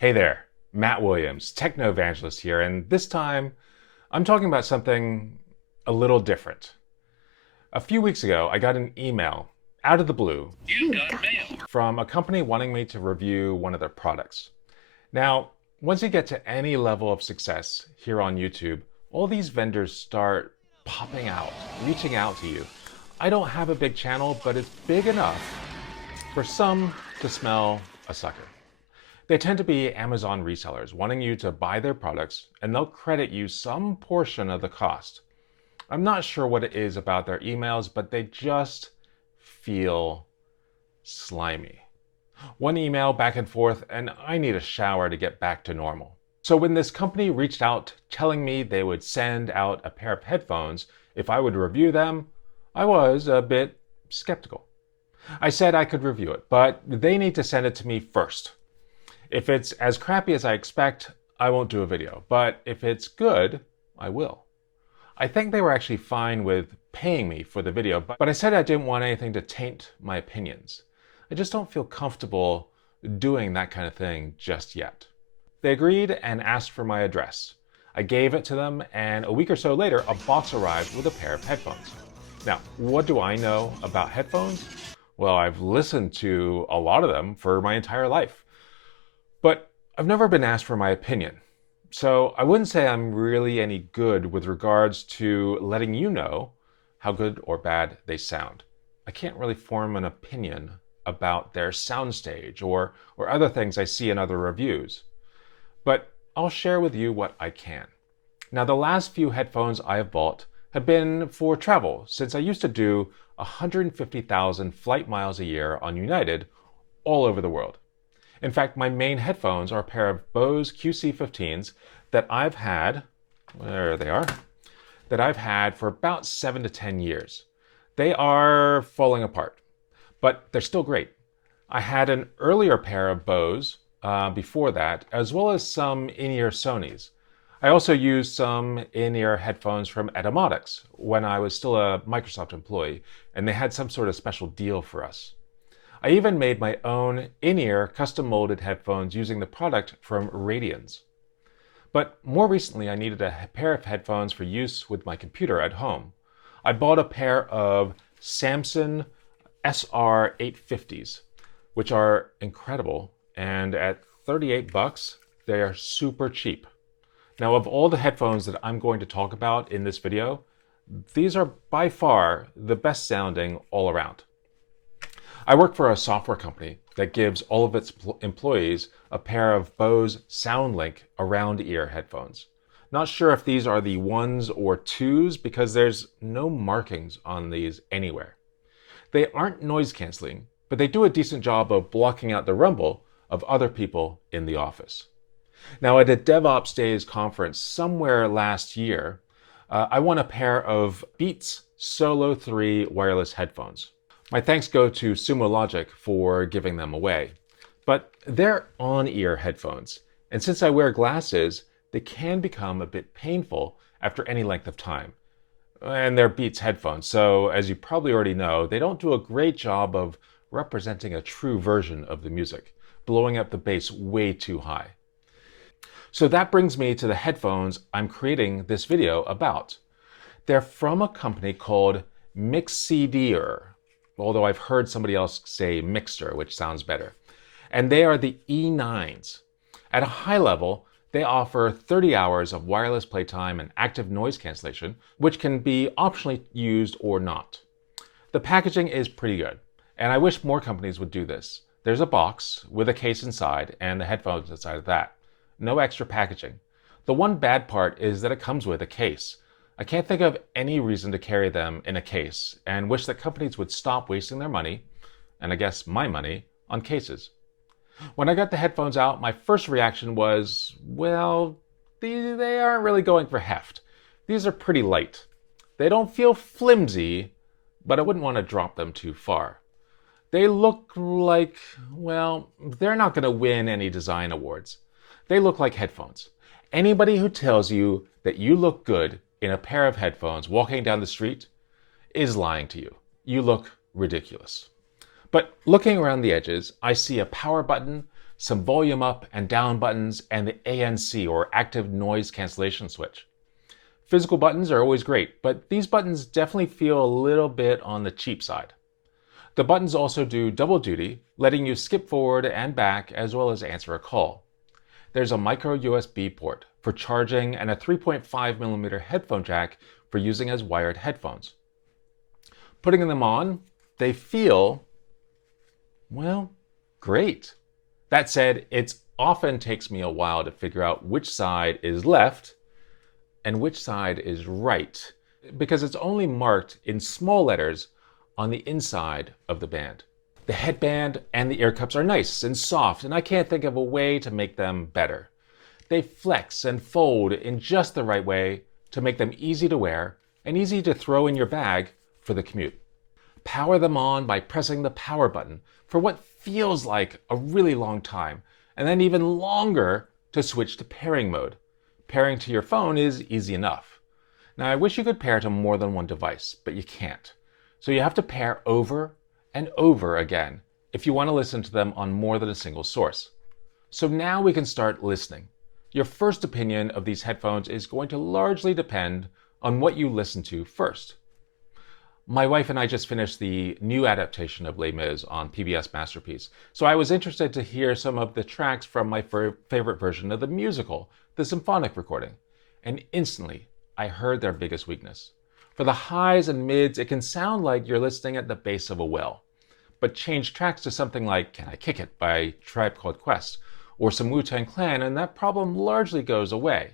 Hey there, Matt Williams, Techno Evangelist here, and this time I'm talking about something a little different. A few weeks ago, I got an email out of the blue from a company wanting me to review one of their products. Now, once you get to any level of success here on YouTube, all these vendors start popping out, reaching out to you. I don't have a big channel, but it's big enough for some to smell a sucker. They tend to be Amazon resellers wanting you to buy their products, and they'll credit you some portion of the cost. I'm not sure what it is about their emails, but they just feel slimy. One email back and forth, and I need a shower to get back to normal. So when this company reached out telling me they would send out a pair of headphones if I would review them, I was a bit skeptical. I said I could review it, but they need to send it to me first. If it's as crappy as I expect, I won't do a video, but if it's good, I will. I think they were actually fine with paying me for the video, but I said I didn't want anything to taint my opinions. I just don't feel comfortable doing that kind of thing just yet. They agreed and asked for my address. I gave it to them, and a week or so later, a box arrived with a pair of headphones. Now, what do I know about headphones? Well, I've listened to a lot of them for my entire life. But I've never been asked for my opinion, so I wouldn't say I'm really any good with regards to letting you know how good or bad they sound. I can't really form an opinion about their soundstage or other things I see in other reviews, but I'll share with you what I can. Now, the last few headphones I have bought have been for travel, since I used to do 150,000 flight miles a year on United all over the world. In fact, my main headphones are a pair of Bose QC15s that I've had, there they are, that I've had for about 7 to 10 years. They are falling apart, but they're still great. I had an earlier pair of Bose before that, as well as some in-ear Sonys. I also used some in-ear headphones from Etymotics when I was still a Microsoft employee, and they had some sort of special deal for us. I even made my own in-ear custom molded headphones using the product from Radians. But more recently, I needed a pair of headphones for use with my computer at home. I bought a pair of Samson SR850s, which are incredible, and at 38 bucks, they are super cheap. Now, of all the headphones that I'm going to talk about in this video, these are by far the best sounding all around. I work for a software company that gives all of its employees a pair of Bose SoundLink around-ear headphones. Not sure if these are the 1s or 2s because there's no markings on these anywhere. They aren't noise canceling, but they do a decent job of blocking out the rumble of other people in the office. Now, at a DevOps Days conference somewhere last year, I won a pair of Beats Solo 3 wireless headphones. My thanks go to Sumo Logic for giving them away. But they're on-ear headphones, and since I wear glasses, they can become a bit painful after any length of time. And they're Beats headphones, so as you probably already know, they don't do a great job of representing a true version of the music, blowing up the bass way too high. So that brings me to the headphones I'm creating this video about. They're from a company called Mixcder, although I've heard somebody else say Mixer, which sounds better. And they are the E9s. At a high level, they offer 30 hours of wireless playtime and active noise cancellation, which can be optionally used or not. The packaging is pretty good, and I wish more companies would do this. There's a box with a case inside and the headphones inside of that. No extra packaging. The one bad part is that it comes with a case. I can't think of any reason to carry them in a case and wish that companies would stop wasting their money, and I guess my money, on cases. When I got the headphones out, my first reaction was, well, they aren't really going for heft. These are pretty light. They don't feel flimsy, but I wouldn't want to drop them too far. They look like, well, they're not going to win any design awards. They look like headphones. Anybody who tells you that you look good in a pair of headphones walking down the street is lying to you. You look ridiculous. But looking around the edges, I see a power button, some volume up and down buttons, and the ANC, or active noise cancellation switch. Physical buttons are always great, but these buttons definitely feel a little bit on the cheap side. The buttons also do double duty, letting you skip forward and back as well as answer a call. There's a micro USB port for charging and a 3.5mm headphone jack for using as wired headphones. Putting them on, they feel, well, great. That said, it often takes me a while to figure out which side is left and which side is right, because it's only marked in small letters on the inside of the band. The headband and the ear cups are nice and soft, and I can't think of a way to make them better. They flex and fold in just the right way to make them easy to wear and easy to throw in your bag for the commute. Power them on by pressing the power button for what feels like a really long time, and then even longer to switch to pairing mode. Pairing to your phone is easy enough. Now, I wish you could pair to more than one device, but you can't. So you have to pair over and over again if you want to listen to them on more than a single source. So now we can start listening. Your first opinion of these headphones is going to largely depend on what you listen to first. My wife and I just finished the new adaptation of Les Mis on PBS Masterpiece, so I was interested to hear some of the tracks from my favorite version of the musical, the symphonic recording, and instantly I heard their biggest weakness. For the highs and mids, it can sound like you're listening at the base of a well, but change tracks to something like Can I Kick It by Tribe Called Quest, or some Wu-Tang Clan, and that problem largely goes away.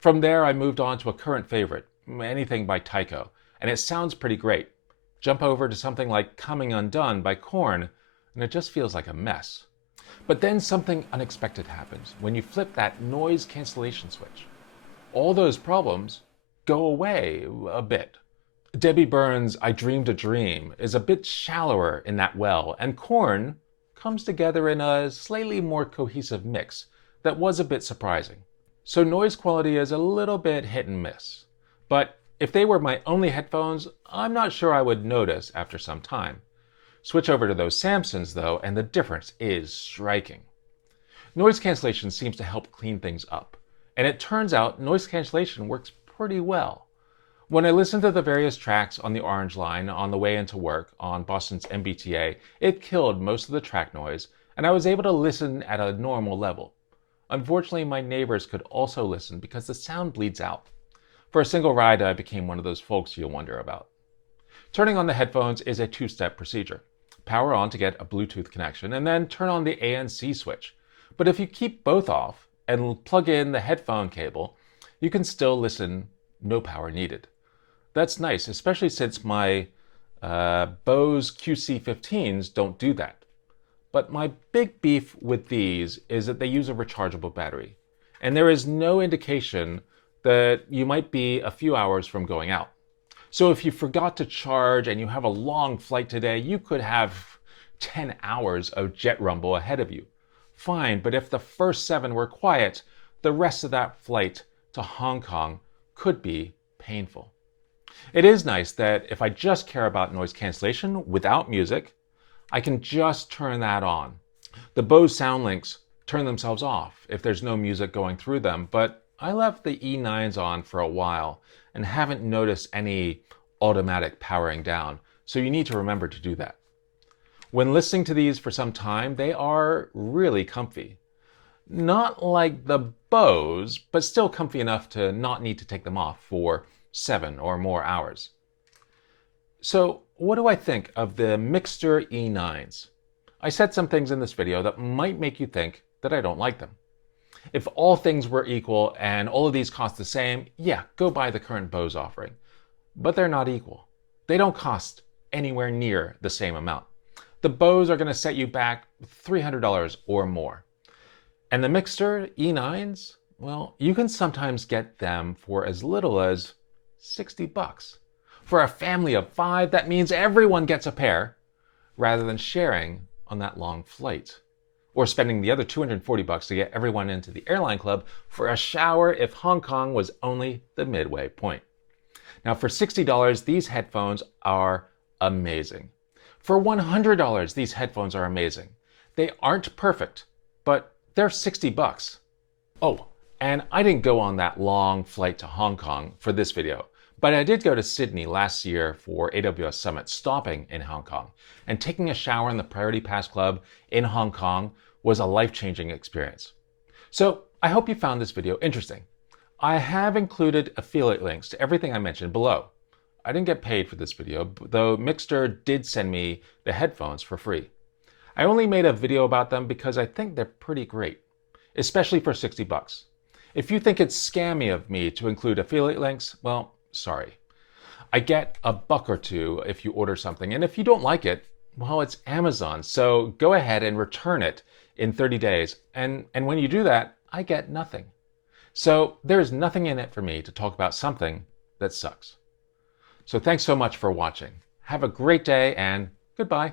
From there, I moved on to a current favorite, anything by Tycho, and it sounds pretty great. Jump over to something like Coming Undone by Korn, and it just feels like a mess. But then something unexpected happens when you flip that noise cancellation switch. All those problems go away a bit. Debbie Byrne's I Dreamed a Dream is a bit shallower in that well, and Korn comes together in a slightly more cohesive mix that was a bit surprising. So noise quality is a little bit hit and miss. But if they were my only headphones, I'm not sure I would notice after some time. Switch over to those Samsons though, and the difference is striking. Noise cancellation seems to help clean things up, and it turns out noise cancellation works pretty well. When I listened to the various tracks on the Orange Line on the way into work on Boston's MBTA, it killed most of the track noise, and I was able to listen at a normal level. Unfortunately, my neighbors could also listen because the sound bleeds out. For a single ride, I became one of those folks you'll wonder about. Turning on the headphones is a two-step procedure. Power on to get a Bluetooth connection, and then turn on the ANC switch. But if you keep both off and plug in the headphone cable, you can still listen, no power needed. That's nice, especially since my Bose QC15s don't do that. But my big beef with these is that they use a rechargeable battery, and there is no indication that you might be a few hours from going out. So if you forgot to charge and you have a long flight today, you could have 10 hours of jet rumble ahead of you. Fine, but if the first 7 were quiet, the rest of that flight to Hong Kong could be painful. It is nice that if I just care about noise cancellation without music, I can just turn that on. The Bose sound links turn themselves off if there's no music going through them, but I left the E9s on for a while and haven't noticed any automatic powering down, so you need to remember to do that. When listening to these for some time, they are really comfy. Not like the Bose, but still comfy enough to not need to take them off for 7 or more hours. So what do I think of the Mixcder E9s? I said some things in this video that might make you think that I don't like them. If all things were equal and all of these cost the same, yeah, go buy the current Bose offering. But they're not equal. They don't cost anywhere near the same amount. The Bose are going to set you back $300 or more. And the Mixcder E9s, well, you can sometimes get them for as little as $60. For a family of 5, that means everyone gets a pair rather than sharing on that long flight. Or spending the other $240 to get everyone into the airline club for a shower if Hong Kong was only the midway point. Now for $60, these headphones are amazing. For $100, these headphones are amazing. They aren't perfect, but they're 60 bucks. Oh, and I didn't go on that long flight to Hong Kong for this video, but I did go to Sydney last year for AWS Summit, stopping in Hong Kong, and taking a shower in the Priority Pass Club in Hong Kong was a life-changing experience. So I hope you found this video interesting. I have included affiliate links to everything I mentioned below. I didn't get paid for this video, though Mixcder did send me the headphones for free. I only made a video about them because I think they're pretty great, especially for 60 bucks. If you think it's scammy of me to include affiliate links, well, sorry. I get $1 or $2 if you order something, and if you don't like it, well, it's Amazon, so go ahead and return it in 30 days, and when you do that, I get nothing. So there's nothing in it for me to talk about something that sucks. So thanks so much for watching. Have a great day, and goodbye.